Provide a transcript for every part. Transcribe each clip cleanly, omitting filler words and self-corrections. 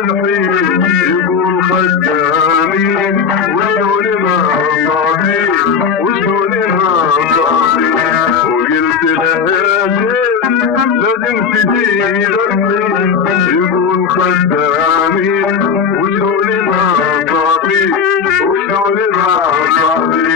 الحين يقول خدامين وشلون ما صابي وشلون ما صابي وقلت له لازم تجي الحين يقول خدامين وشلون ما صابي وشلون ما صابي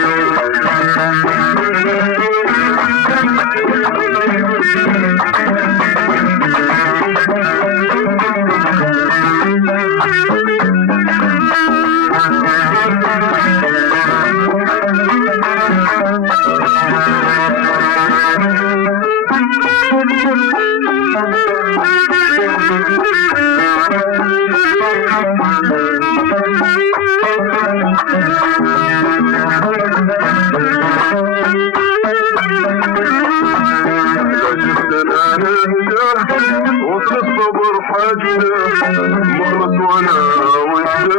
وصل الصبر حاجته مخلص وانا وانت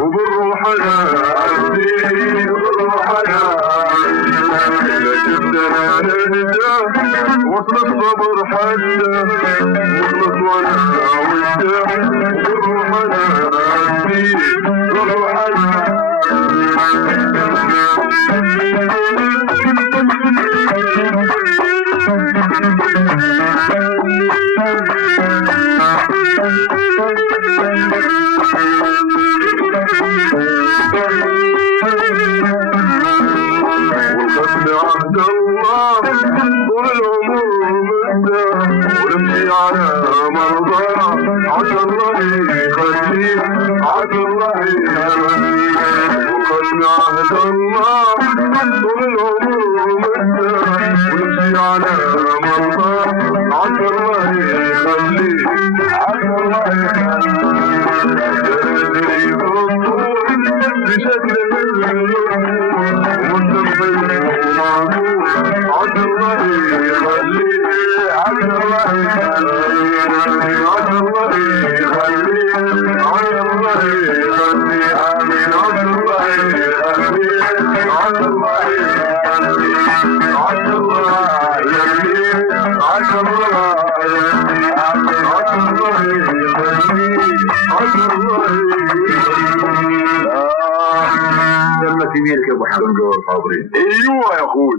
وبالروح انا عبدي وبالروح انا وصل الصبر حاجته مخلص وانا وانت وبالروح انا عبدي وبالروح انا والختم عهد الله طول العمر مدة ونمشي على مرضى عسى الله يخليك عسى الله يخليك والختم عهد الله طول العمر مدة ونمشي على مرضى عسى الله يخليك عسى الله يخليك بشكل ومنتظر ومعمول عسى الله يخليك عسى الله يخليك عسى الله يخليك عسى الله يخليك آمين عسى الله يخليك عسى الله يخليك عسى الله يخليك عسى الله يخليك آمين عسى الله يخليك عسى الله يخليك تمت يمينك يا ابو حمد. ايوه يا اخوي.